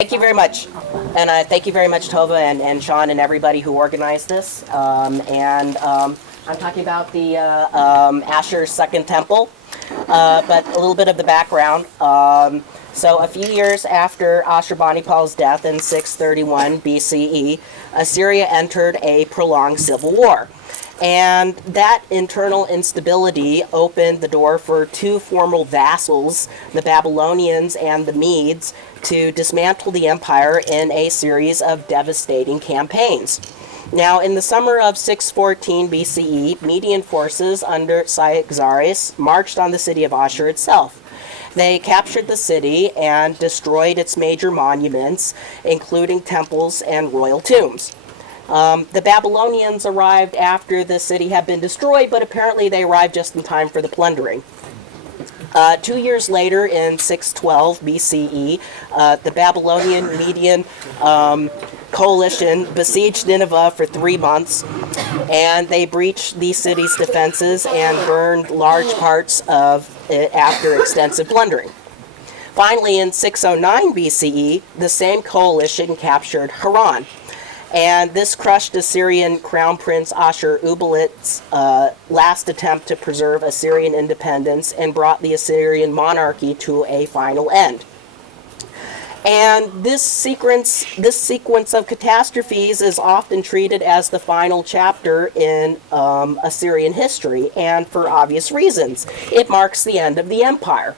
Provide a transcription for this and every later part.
Thank you very much. And thank you very much, Tova and Sean and everybody who organized this. I'm talking about the Asher's Second Temple, but a little bit of the background. So a few years after Ashurbanipal's death in 631 BCE, Assyria entered a prolonged civil war. And that internal instability opened the door for two former vassals, the Babylonians and the Medes, to dismantle the empire in a series of devastating campaigns. Now, in the summer of 614 BCE, Median forces under Cyaxares marched on the city of Ashur itself. They captured the city and destroyed its major monuments, including temples and royal tombs. The Babylonians arrived after the city had been destroyed, but apparently they arrived just in time for the plundering. 2 years later, in 612 BCE, the Babylonian-Median coalition besieged Nineveh for 3 months, and they breached the city's defenses and burned large parts of it after extensive plundering. Finally, in 609 BCE, the same coalition captured Haran. And this crushed Assyrian crown prince Ashur-uballit's last attempt to preserve Assyrian independence and brought the Assyrian monarchy to a final end. And this sequence of catastrophes is often treated as the final chapter in Assyrian history, and for obvious reasons. It marks the end of the empire.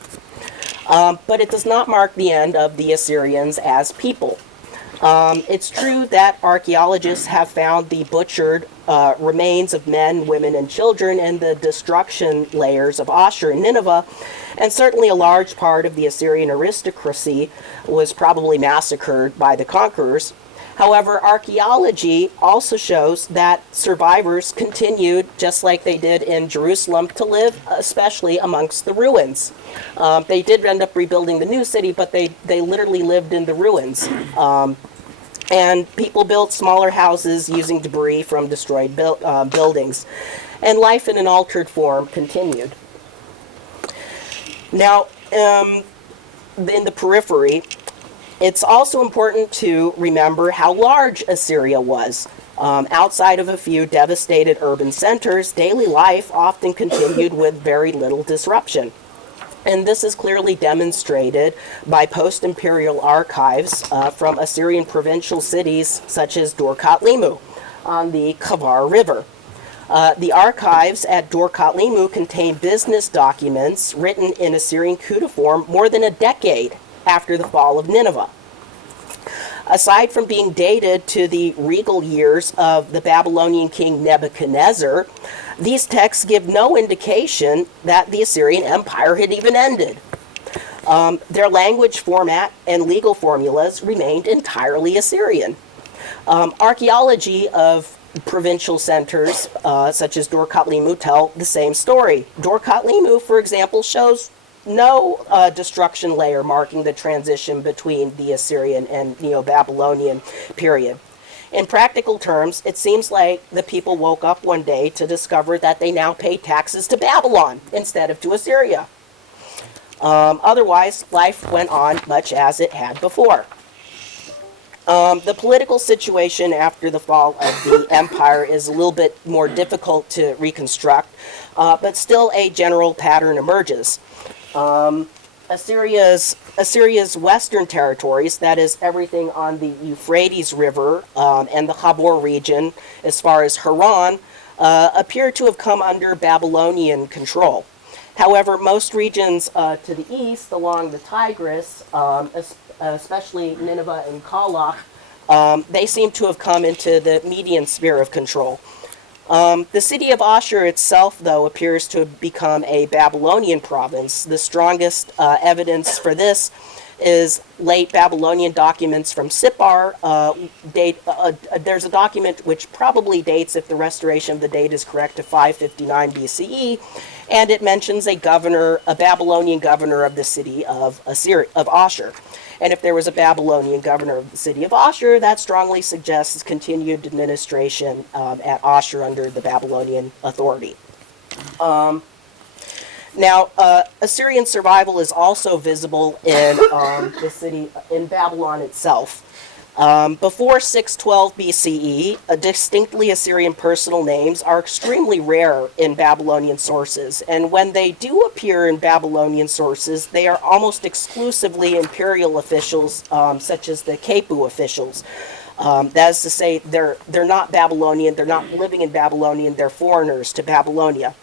But it does not mark the end of the Assyrians as people. It's true that archaeologists have found the butchered remains of men, women, and children in the destruction layers of Ashur and Nineveh, and certainly a large part of the Assyrian aristocracy was probably massacred by the conquerors. However, archaeology also shows that survivors continued, just like they did in Jerusalem, to live especially amongst the ruins. They did end up rebuilding the new city, but they literally lived in the ruins. And people built smaller houses using debris from destroyed buildings. And life in an altered form continued. Now, in the periphery, it's also important to remember how large Assyria was. Outside of a few devastated urban centers, daily life often continued with very little disruption. And this is clearly demonstrated by post-imperial archives from Assyrian provincial cities such as Dur-Katlimu on the Kavar River. The archives at Dur-Katlimu contain business documents written in Assyrian cuneiform more than a decade after the fall of Nineveh. Aside from being dated to the regal years of the Babylonian king Nebuchadnezzar, these texts give no indication that the Assyrian Empire had even ended. Their language format and legal formulas remained entirely Assyrian. Archaeology of provincial centers, such as Dur-Katlimu, tell the same story. Dur-Katlimu, for example, shows no destruction layer marking the transition between the Assyrian and Neo-Babylonian period. In practical terms, it seems like the people woke up one day to discover that they now pay taxes to Babylon instead of to Assyria. Otherwise, life went on much as it had before. The political situation after the fall of the empire is a little bit more difficult to reconstruct, but still a general pattern emerges. Assyria's western territories, that is everything on the Euphrates River and the Habor region, as far as Haran, appear to have come under Babylonian control. However, most regions to the east, along the Tigris, especially Nineveh and Kalach, they seem to have come into the Median sphere of control. The city of Ashur itself, though, appears to have become a Babylonian province. The strongest evidence for this is late Babylonian documents from Sippar. There's a document which probably dates, if the restoration of the date is correct, to 559 BCE, and it mentions a Babylonian governor of the city of Ashur. And if there was a Babylonian governor of the city of Ashur, that strongly suggests continued administration at Ashur under the Babylonian authority. Now, Assyrian survival is also visible in the city, in Babylon itself. Before 612 BCE, distinctly Assyrian personal names are extremely rare in Babylonian sources, and when they do appear in Babylonian sources, they are almost exclusively imperial officials, such as the Kepu officials. That is to say, they're not Babylonian, they're not living in Babylonian, they're foreigners to Babylonia.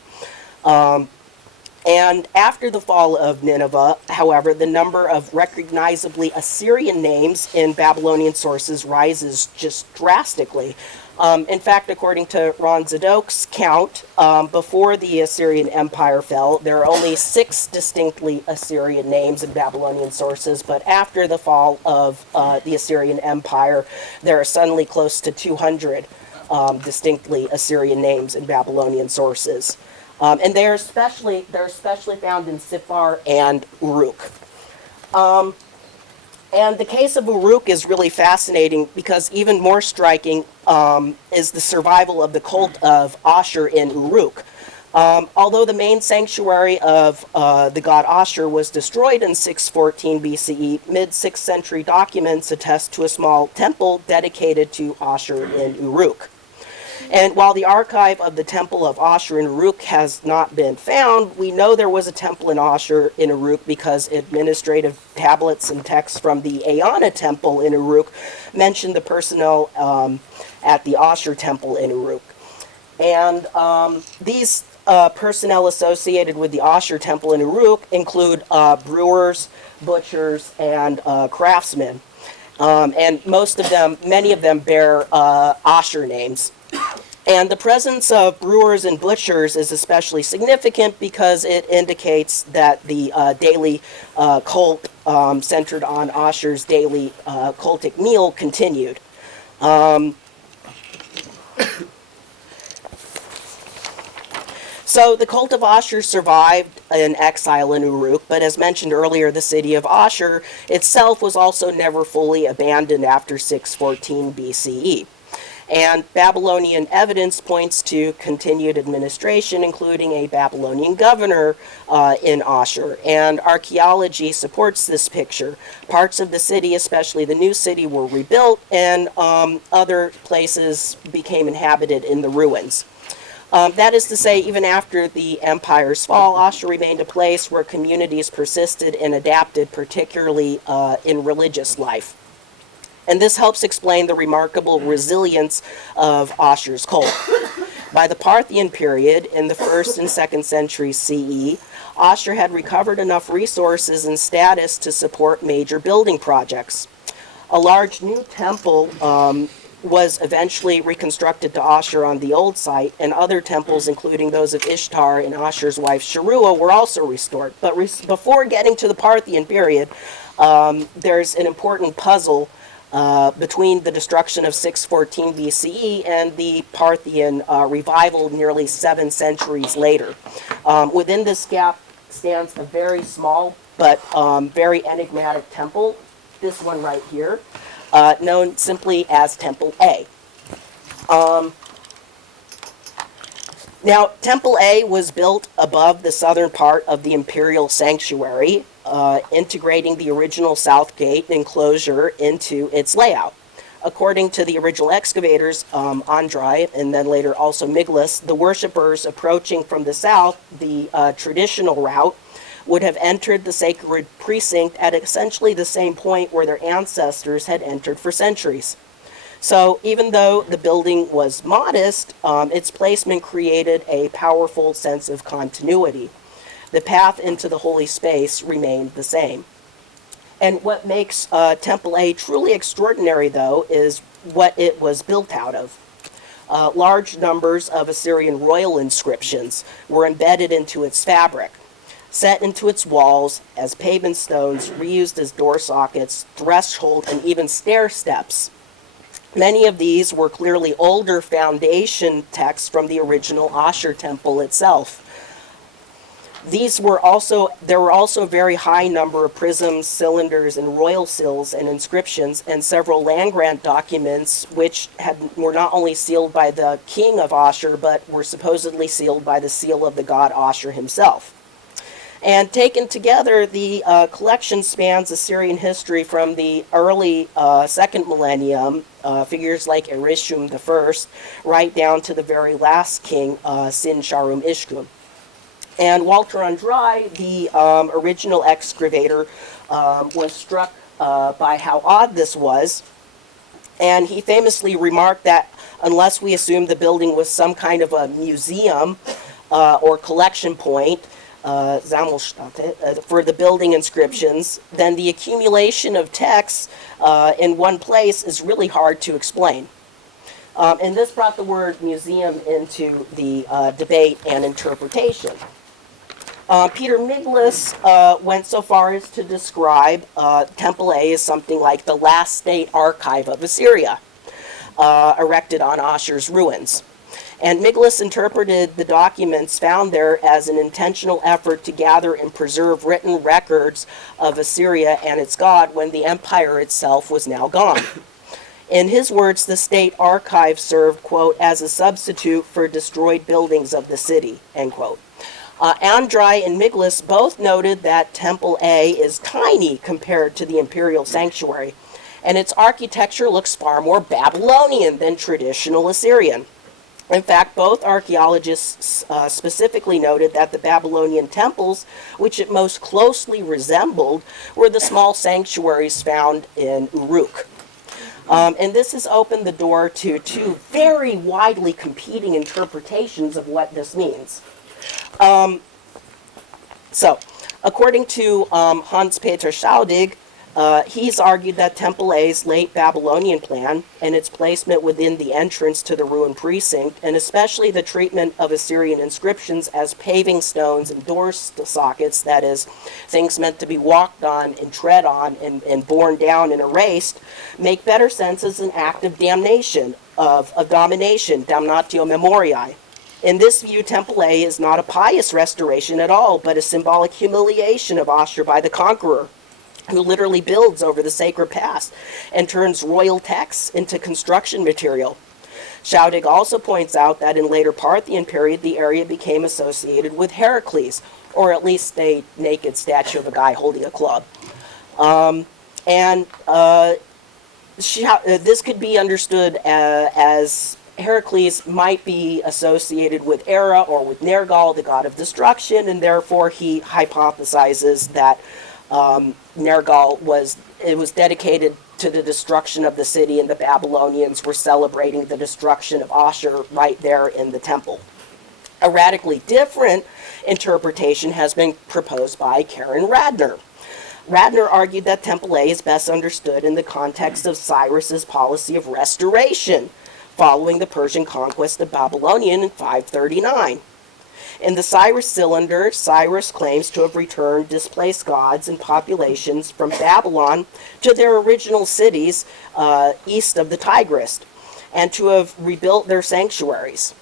And after the fall of Nineveh, however, the number of recognizably Assyrian names in Babylonian sources rises just drastically. In fact, according to Ron Zadok's count, before the Assyrian Empire fell, there are only 6 distinctly Assyrian names in Babylonian sources, but after the fall of the Assyrian Empire, there are suddenly close to 200 distinctly Assyrian names in Babylonian sources. And they're especially found in Safford and Uruk. And the case of Uruk is really fascinating because even more striking is the survival of the cult of Ashur in Uruk. Although the main sanctuary of the god Ashur was destroyed in 614 BCE, mid-6th century documents attest to a small temple dedicated to Ashur in Uruk. And while the archive of the temple of Ashur in Uruk has not been found, we know there was a temple in Ashur in Uruk because administrative tablets and texts from the Aeana temple in Uruk mention the personnel at the Ashur temple in Uruk. And these personnel associated with the Ashur temple in Uruk include brewers, butchers, and craftsmen. And many of them bear Ashur names. And the presence of brewers and butchers is especially significant because it indicates that the daily cult centered on Ashur's daily cultic meal continued. So the cult of Ashur survived in exile in Uruk, but as mentioned earlier, the city of Ashur itself was also never fully abandoned after 614 BCE. And Babylonian evidence points to continued administration, including a Babylonian governor in Ashur. And archaeology supports this picture. Parts of the city, especially the new city, were rebuilt, and other places became inhabited in the ruins. That is to say, even after the empire's fall, Ashur remained a place where communities persisted and adapted, particularly in religious life. And this helps explain the remarkable resilience of Ashur's cult. By the Parthian period, in the 1st and 2nd centuries CE, Ashur had recovered enough resources and status to support major building projects. A large new temple was eventually reconstructed to Ashur on the old site, and other temples, including those of Ishtar and Ashur's wife Sharua, were also restored. But before getting to the Parthian period, there's an important puzzle between the destruction of 614 BCE and the Parthian revival nearly 7 centuries later. Within this gap stands a very small but very enigmatic temple, this one right here, known simply as Temple A. Now, Temple A was built above the southern part of the imperial sanctuary, integrating the original south gate enclosure into its layout. According to the original excavators, Andrei, and then later also Miglis, the worshippers approaching from the south, the traditional route, would have entered the sacred precinct at essentially the same point where their ancestors had entered for centuries. So even though the building was modest, its placement created a powerful sense of continuity. The path into the holy space remained the same. And what makes Temple A truly extraordinary, though, is what it was built out of. Large numbers of Assyrian royal inscriptions were embedded into its fabric, set into its walls as pavement stones, reused as door sockets, threshold, and even stair steps. Many of these were clearly older foundation texts from the original Ashur temple itself. There were also a very high number of prisms, cylinders, and royal seals and inscriptions, and several land grant documents which were not only sealed by the king of Ashur, but were supposedly sealed by the seal of the god Ashur himself. And taken together, the collection spans Assyrian history from the early second millennium, figures like Erishum I, right down to the very last king, Sin Sharum Ishkum. And Walter Andrei, the original excavator, was struck by how odd this was. And he famously remarked that unless we assume the building was some kind of a museum or collection point, for the building inscriptions, then the accumulation of texts in one place is really hard to explain. And this brought the word museum into the debate and interpretation. Peter Miglis went so far as to describe Temple A as something like the last state archive of Assyria, erected on Ashur's ruins. And Miglis interpreted the documents found there as an intentional effort to gather and preserve written records of Assyria and its god when the empire itself was now gone. In his words, the state archive served, quote, as a substitute for destroyed buildings of the city, end quote. Andrei and Miglis both noted that Temple A is tiny compared to the imperial sanctuary, and its architecture looks far more Babylonian than traditional Assyrian. In fact, both archaeologists specifically noted that the Babylonian temples, which it most closely resembled, were the small sanctuaries found in Uruk. And this has opened the door to two very widely competing interpretations of what this means. So, according to Hans-Peter Schaudig, he's argued that Temple A's late Babylonian plan and its placement within the entrance to the ruined precinct, and especially the treatment of Assyrian inscriptions as paving stones and door sockets, that is, things meant to be walked on and tread on and borne down and erased, make better sense as an act of damnation, of domination, damnatio memoriae. In this view, Temple A is not a pious restoration at all, but a symbolic humiliation of Ashur by the conqueror, who literally builds over the sacred past and turns royal texts into construction material. Schaudig also points out that in later Parthian period, the area became associated with Heracles, or at least a naked statue of a guy holding a club. This could be understood as Heracles might be associated with Era or with Nergal, the god of destruction, and therefore he hypothesizes that Nergal was dedicated to the destruction of the city, and the Babylonians were celebrating the destruction of Ashur right there in the temple. A radically different interpretation has been proposed by Karen Radner. Radner argued that Temple A is best understood in the context of Cyrus's policy of restoration following the Persian conquest of Babylonian in 539. In the Cyrus cylinder, Cyrus claims to have returned displaced gods and populations from Babylon to their original cities east of the Tigris, and to have rebuilt their sanctuaries.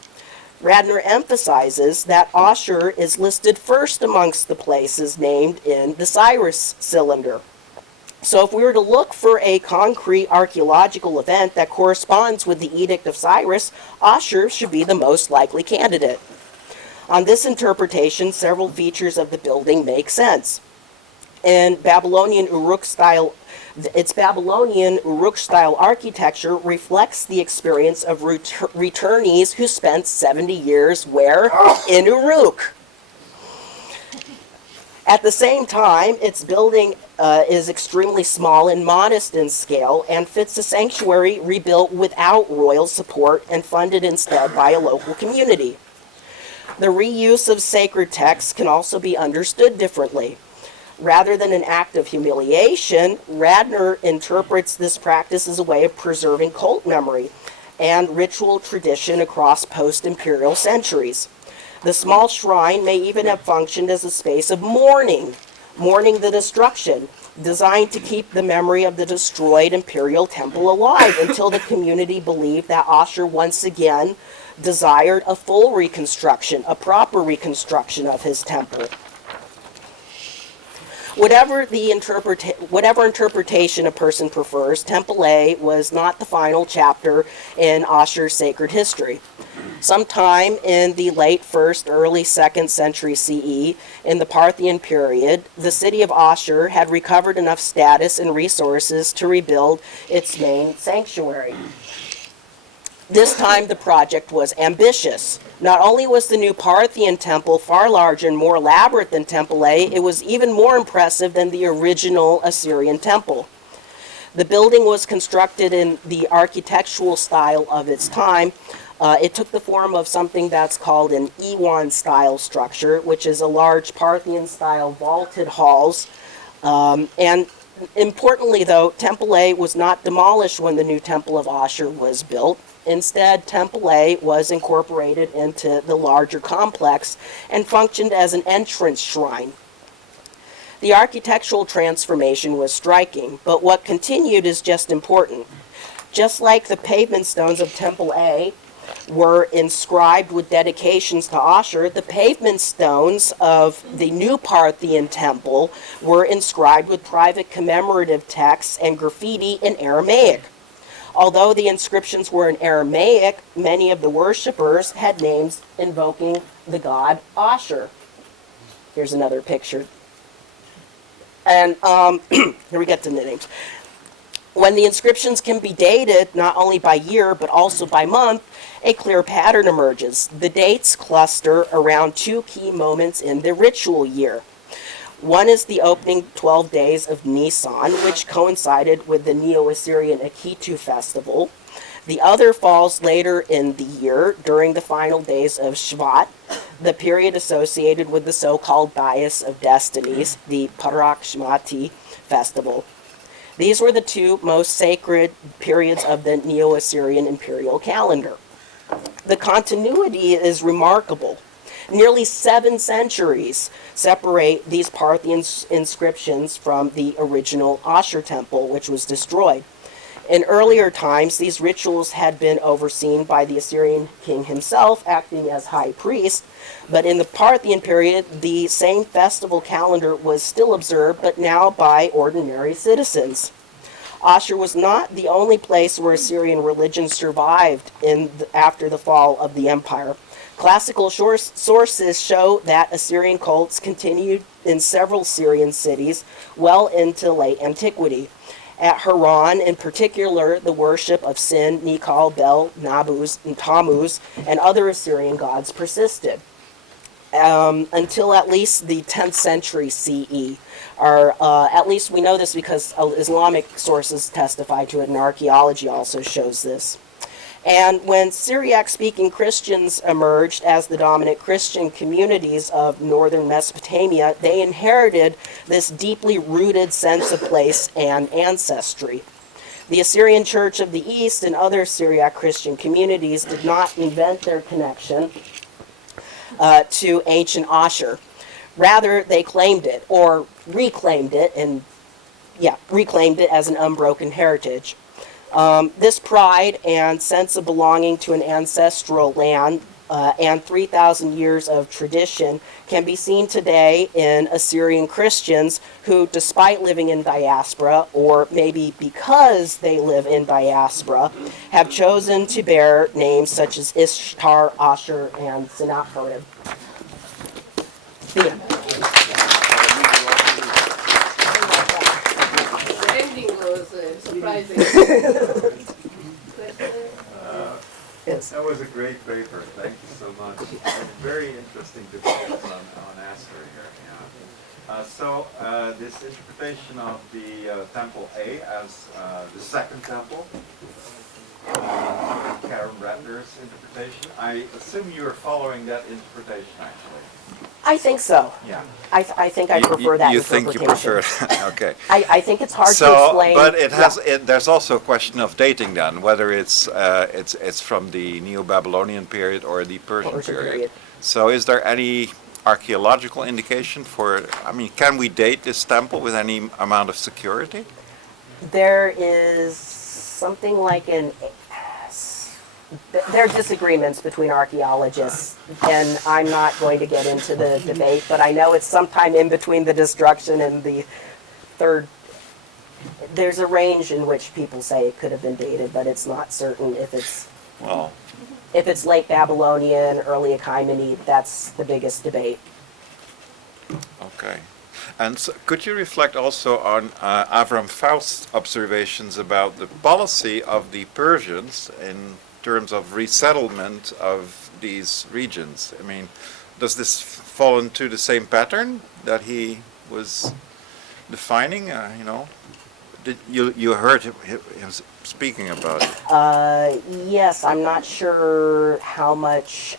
Radner emphasizes that Ashur is listed first amongst the places named in the Cyrus cylinder. So if we were to look for a concrete archaeological event that corresponds with the Edict of Cyrus, Ashur should be the most likely candidate. On this interpretation, several features of the building make sense. In Babylonian Uruk-style, its Babylonian Uruk-style architecture reflects the experience of returnees who spent 70 years where? In Uruk. At the same time, its building is extremely small and modest in scale and fits a sanctuary rebuilt without royal support and funded instead by a local community. The reuse of sacred texts can also be understood differently. Rather than an act of humiliation, Radner interprets this practice as a way of preserving cult memory and ritual tradition across post-imperial centuries. The small shrine may even have functioned as a space of mourning the destruction, designed to keep the memory of the destroyed imperial temple alive until the community believed that Ashur once again desired a full reconstruction, a proper reconstruction of his temple. Whatever interpretation a person prefers, Temple A was not the final chapter in Ashur's sacred history. Sometime in the late 1st, early 2nd century CE, in the Parthian period, the city of Ashur had recovered enough status and resources to rebuild its main sanctuary. This time the project was ambitious. Not only was the new Parthian temple far larger and more elaborate than Temple A, it was even more impressive than the original Assyrian temple. The building was constructed in the architectural style of its time. It took the form of something that's called an Ewan-style structure, which is a large Parthian-style vaulted halls. And importantly, though, Temple A was not demolished when the new Temple of Ashur was built. Instead, Temple A was incorporated into the larger complex and functioned as an entrance shrine. The architectural transformation was striking, but what continued is just important. Just like the pavement stones of Temple A were inscribed with dedications to Ashur, the pavement stones of the new Parthian temple were inscribed with private commemorative texts and graffiti in Aramaic. Although the inscriptions were in Aramaic, many of the worshippers had names invoking the god Ashur. Here's another picture. And here we get to the names. When the inscriptions can be dated not only by year but also by month, a clear pattern emerges. The dates cluster around two key moments in the ritual year. One is the opening 12 days of Nisan, which coincided with the Neo-Assyrian Akitu festival. The other falls later in the year, during the final days of Shvat, the period associated with the so-called Bias of Destinies, the Parak Shmati festival. These were the two most sacred periods of the Neo-Assyrian imperial calendar. The continuity is remarkable. Nearly 7 centuries separate these Parthian inscriptions from the original Ashur temple, which was destroyed. In earlier times, these rituals had been overseen by the Assyrian king himself, acting as high priest, but in the Parthian period, the same festival calendar was still observed, but now by ordinary citizens. Ashur was not the only place where Assyrian religion survived after the fall of the empire. Classical sources show that Assyrian cults continued in several Syrian cities well into late antiquity. At Haran, in particular, the worship of Sin, Nikal, Bel, Nabuz, and Tammuz, and other Assyrian gods persisted until at least the 10th century CE. At least we know this because Islamic sources testify to it, and archaeology also shows this. And when Syriac-speaking Christians emerged as the dominant Christian communities of northern Mesopotamia, they inherited this deeply rooted sense of place and ancestry. The Assyrian Church of the East and other Syriac Christian communities did not invent their connection to ancient Ashur. Rather, they claimed it, or reclaimed it as an unbroken heritage. This pride and sense of belonging to an ancestral land and 3,000 years of tradition can be seen today in Assyrian Christians who, despite living in diaspora, or maybe because they live in diaspora, have chosen to bear names such as Ishtar, Ashur, and Sennacherib. Thea. Surprising. Yes. That was a great paper. Thank you so much. Very interesting debates on Ashur here. Yeah. This interpretation of the Temple A as the second temple, Karen Ratner's interpretation. I assume you are following that interpretation, actually. I think so. Yeah. I think I prefer that You interpretation. think you prefer it? Okay. I think it's hard to explain. But it has. Yeah. There's also a question of dating then, whether it's from the Neo-Babylonian period or the Persian period. So is there any archaeological indication for? I mean, can we date this temple with any amount of security? There is something like there are disagreements between archaeologists, and I'm not going to get into the debate, but I know it's sometime in between the destruction and the third. There's a range in which people say it could have been dated, but it's not certain if it's. Well, if it's late Babylonian, early Achaemenid, that's the biggest debate. Okay. And so could you reflect also on Avram Faust's observations about the policy of the Persians in terms of resettlement of these regions? I mean, does this fall into the same pattern that he was defining? Did you heard him speaking about it? Yes, I'm not sure how much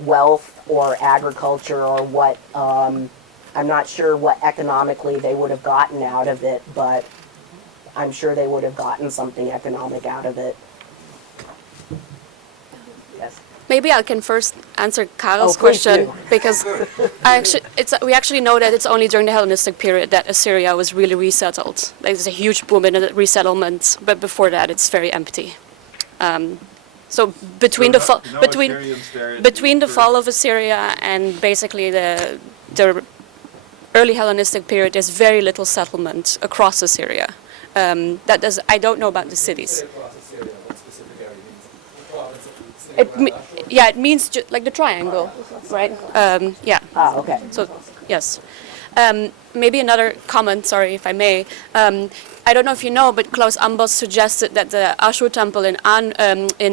wealth or agriculture or what, I'm not sure what economically they would have gotten out of it, but I'm sure they would have gotten something economic out of it. Yes. Maybe I can first answer Karel's please question do. because we actually know that it's only during the Hellenistic period that Assyria was really resettled. Like, there's a huge boom in the resettlement, but before that it's very empty. So between the fall of Assyria and basically the early Hellenistic period, there's very little settlement across Assyria. I don't know about the cities. It means like the triangle, right? Yeah. Ah, okay. So yes. Maybe another comment, sorry if I may. I don't know if you know, but Klaus Ambos suggested that the Ashur temple in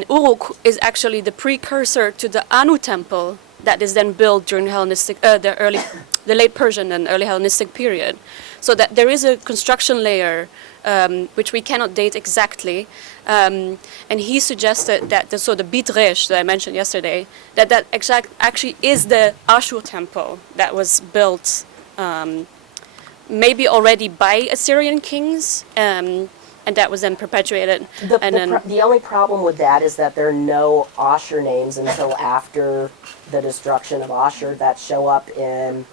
Uruk is actually the precursor to the Anu temple that is then built during the late Persian and early Hellenistic period. So that there is a construction layer which we cannot date exactly, and he suggested that the Beit Resh that I mentioned yesterday, that actually is the Ashur temple that was built. Maybe already by Assyrian kings, and that was then perpetuated. The only problem with that is that there are no Ashur names until after the destruction of Ashur that show up in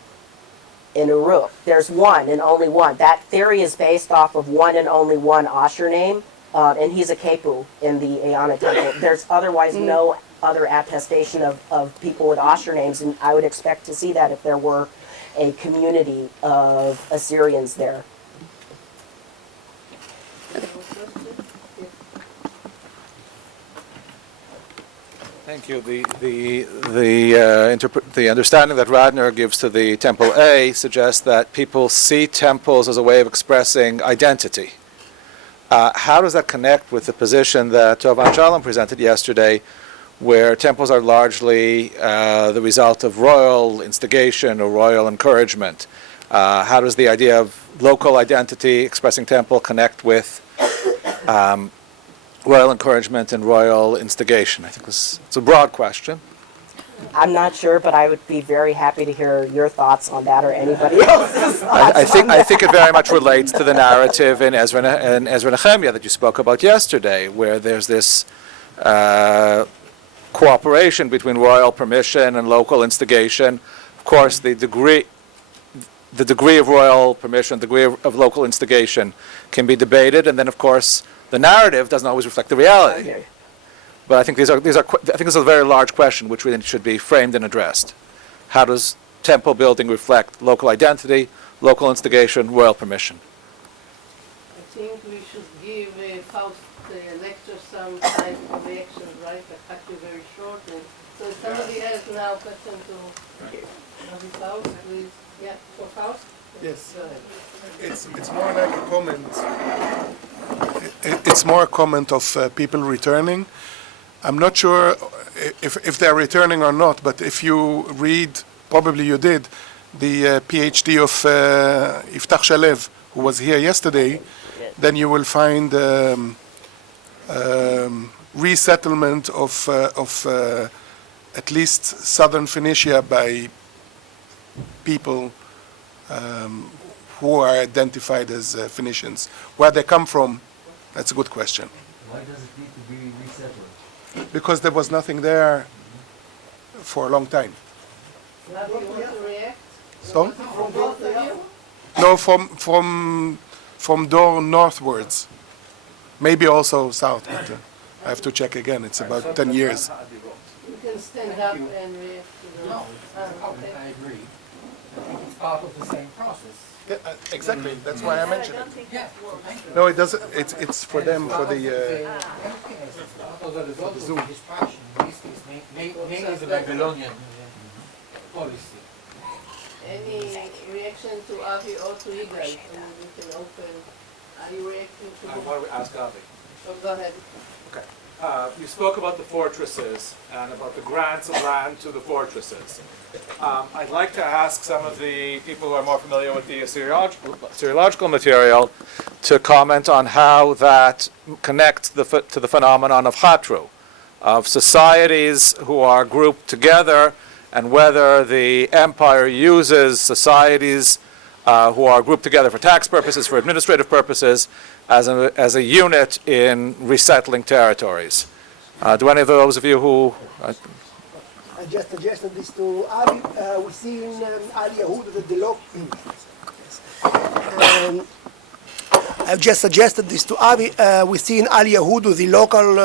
Uruk. There's one and only one. That theory is based off of one and only one Ashur name, and he's a Kepu in the Aeona temple. There's otherwise no other attestation of people with Ashur names, and I would expect to see that if there were a community of Assyrians there. Thank you. The understanding that Radner gives to the Temple A suggests that people see temples as a way of expressing identity. How does that connect with the position that Tovan Shalom presented yesterday, where temples are largely the result of royal instigation or royal encouragement? How does the idea of local identity expressing temple connect with royal encouragement and royal instigation? I think it's a broad question. I'm not sure, but I would be very happy to hear your thoughts on that or anybody else's thoughts. I think it very much relates to the narrative in Ezra and Nehemiah that you spoke about yesterday, where there's this cooperation between royal permission and local instigation. Of course, the degree of royal permission, the degree of local instigation can be debated, and then of course the narrative doesn't always reflect the reality. Okay. But I think I think this is a very large question which really should be framed and addressed. How does temple building reflect local identity, local instigation, royal permission? I think we should give Faust lecture some time for reaction, right? Actually very shortly. So if somebody has now question to Faust, please. Yeah, for Faust? Yes. Go ahead. It's more like a comment. It's more a comment of people returning. I'm not sure if they're returning or not, but if you read, probably you did, the PhD of Iftach Shalev, who was here yesterday, then you will find resettlement of at least southern Phoenicia by people who are identified as Phoenicians. Where they come from, that's a good question. Why does it need to be resettled? Because there was nothing there for a long time. Now do you want to react? So? From both of you? No, from Dor northwards. Maybe also south, but I have to check again. It's about 10 years. You can stand up and react to the... No, okay. I agree. I think it's part of the same process. Yeah, exactly. That's why I mentioned it. Yeah, thank you. No, it doesn't. It's for them, for the... Okay, was a result of the destruction. This is mainly the Babylonian policy. Any reaction to Avi or to Yigal? I mean, we can open. Are you reacting to? Why don't we ask Avi? Oh, go ahead. Okay. You spoke about the fortresses and about the grants of land to the fortresses. I'd like to ask some of the people who are more familiar with the Assyriological material to comment on how that connects to the phenomenon of Hatru, of societies who are grouped together, and whether the empire uses societies who are grouped together for tax purposes, for administrative purposes, as a unit in resettling territories. Do any of those of you who... I just suggested this to Avi. We see in Al Yahud the law. I've just suggested this to Avi. We see in Al Yahud the local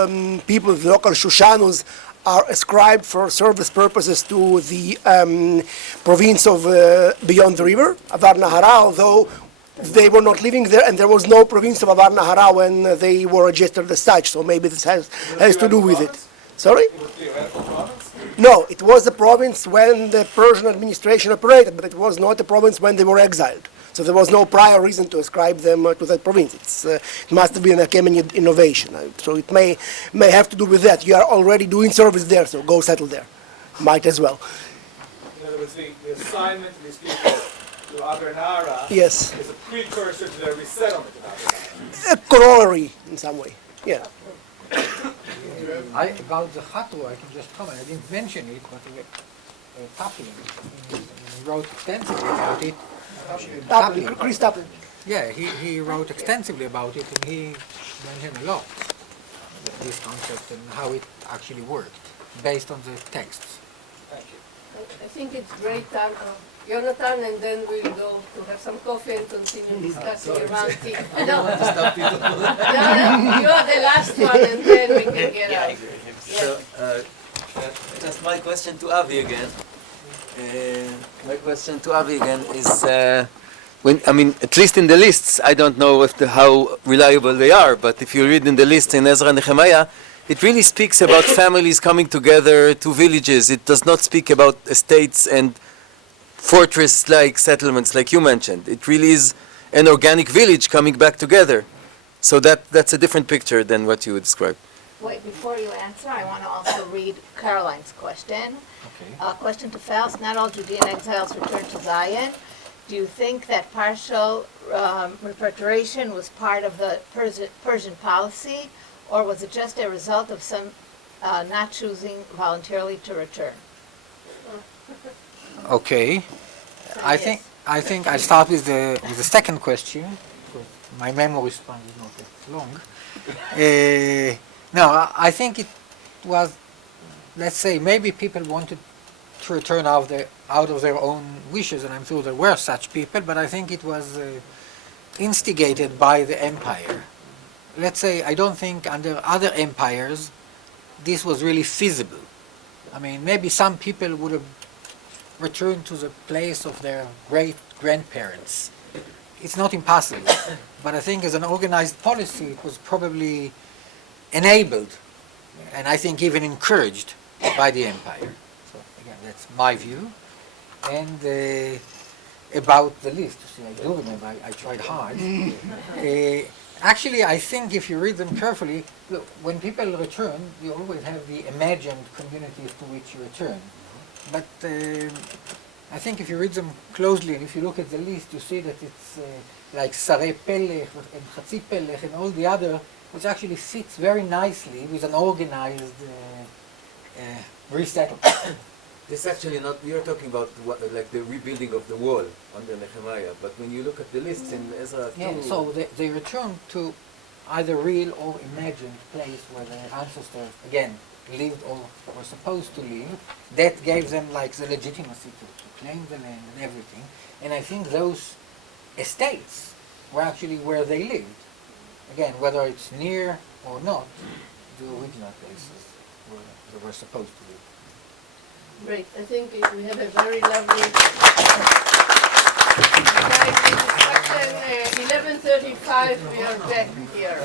people, the local Shushanus, are ascribed for service purposes to the province of beyond the river, Avar Nahara, although they were not living there, and there was no province of Avar Nahara when they were registered as such. So maybe this has to do with it. Sorry? No, it was a province when the Persian administration operated, but it was not a province when they were exiled. So there was no prior reason to ascribe them to that province. It must have been a Achaemenid innovation. So it may have to do with that. You are already doing service there, so go settle there. Might as well. In other words, the assignment of these people to Avar Nahara Yes. is a precursor to their resettlement in Avar Nahara. A corollary in some way. Yeah. About the Hatru, I can just comment. I didn't mention it, but Taplin wrote extensively about it. Taplin, Chris Taplin. Yeah, he wrote extensively about it, and he mentioned a lot this concept and how it actually worked, based on the texts. Thank you. I think it's great time, Jonathan, and then we'll go to have some coffee and continue discussing around tea. No, you are the last one, and then we can get out. So, just my question to Avi again. Is, at least in the lists, I don't know how reliable they are, but if you read in the list in Ezra and Nehemiah, it really speaks about families coming together to villages. It does not speak about estates and fortress-like settlements like you mentioned. It really is an organic village coming back together. So that's a different picture than what you would describe. Wait, before you answer, I want to also read Caroline's question. Okay. Question to Faust. Not all Judean exiles returned to Zion. Do you think that partial repatriation was part of the Persian policy, or was it just a result of some not choosing voluntarily to return? Okay. I think I'll start with the second question, because my memory span is not that long. No, I think it was, let's say, maybe people wanted to return out of their own wishes, and I'm sure there were such people, but I think it was instigated by the empire. Let's say, I don't think under other empires this was really feasible. I mean, maybe some people would have returned to the place of their great-grandparents. It's not impossible, but I think as an organized policy it was probably enabled, and I think even encouraged by the empire. So again, that's my view. And about the list, see, I do remember, I tried hard. Actually, I think if you read them carefully, look, when people return, you always have the imagined communities to which you return. But I think if you read them closely, and if you look at the list, you see that it's like Sarei Pelech and Chatzi Pelech and all the other, which actually fits very nicely with an organized resettlement. This actually not, you're talking about like the rebuilding of the wall under Nehemiah, but when you look at the lists in Ezra 2... Yeah, so they return to either real or imagined place where their ancestors, again, lived or were supposed to live. That gave them like the legitimacy to claim the land and everything. And I think those estates were actually where they lived. Again, whether it's near or not, the original places where they were supposed to live. Great. I think we have a very lovely discussion. 11:35, we are back here.